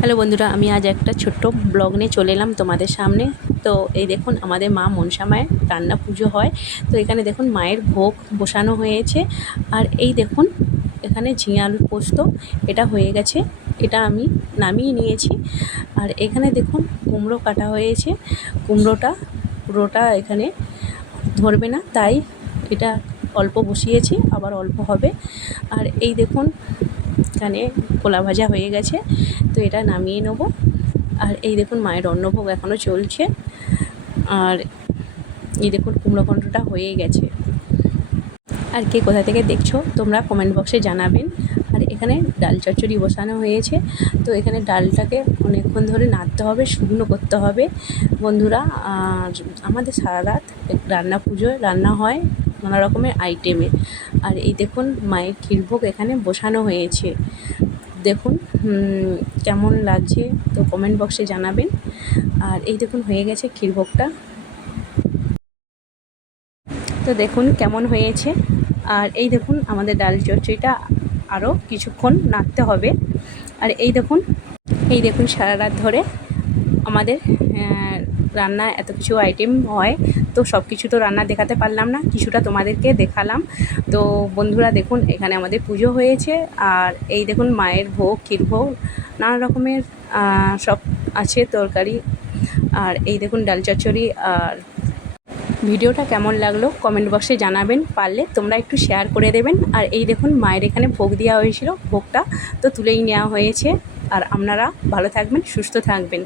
Hello বন্ধুরা, আমি আজ একটা ছোট্ট ব্লগ নিয়ে চলে এলাম তোমাদের সামনে। তো এই দেখুন, আমাদের মা মনসা মায়ের রান্না পুজো হয়। তো এখানে দেখুন মায়ের ভোগ বসানো হয়েছে। আর এই দেখুন, এখানে ঝিঙে আলুর পোস্ত এটা হয়ে গেছে, এটা আমি নামিয়ে নিয়েছি। আর এখানে দেখুন কুমড়ো কাটা হয়েছে। কুমড়োটা পুরোটা এখানে ধরবে না, তাই এটা অল্প বসিয়েছি, আবার অল্প হবে। আর এই দেখুন, এখানে কলা ভাজা হয়ে গেছে, তো এটা নামিয়ে নেব। আর এই দেখুন মায়ের অন্নভোগ এখনও চলছে। আর এই দেখুন কুমড়ো ঘন্টটা হয়ে গেছে। আর কে কোথা থেকে দেখছো তোমরা কমেন্ট বক্সে জানাবেন। আর এখানে ডাল চচ্চড়ি বসানো হয়েছে। তো এখানে ডালটাকে অনেকক্ষণ ধরে নাড়তে হবে, শুকনো করতে হবে বন্ধুরা। আর আমাদের সারা রাত পুজোয় রান্না হয় নানা রকমের আইটেমে। আর এই দেখুন মায়ের ক্ষীরভোগ এখানে বসানো হয়েছে। দেখুন কেমন লাগছে তো কমেন্ট বক্সে জানাবেন। আর এই দেখুন হয়ে গেছে ক্ষীরভোগটা, তো দেখুন কেমন হয়েছে। আর এই দেখুন আমাদের ডাল চচ্চড়িটা আরও কিছুক্ষণ নাড়তে হবে। আর এই দেখুন সারা রাত ধরে আমাদের রান্না এত কিছু আইটেম হয়। তো সব কিছু তো রান্না দেখাতে পারলাম না, কিছুটা তোমাদেরকে দেখালাম। তো বন্ধুরা দেখুন এখানে আমাদের পুজো হয়েছে। আর এই দেখুন মায়ের ভোগ, ক্ষীরভোগ, নানা রকমের সব আছে তরকারি। আর এই দেখুন ডাল চচ্চড়ি। আর ভিডিওটা কেমন লাগলো কমেন্ট বক্সে জানাবেন, পারলে তোমরা একটু শেয়ার করে দেবেন। আর এই দেখুন মায়ের এখানে ভোগ দেওয়া হয়েছিল, ভোগটা তো তুলেই নেওয়া হয়েছে। আর আপনারা ভালো থাকবেন, সুস্থ থাকবেন।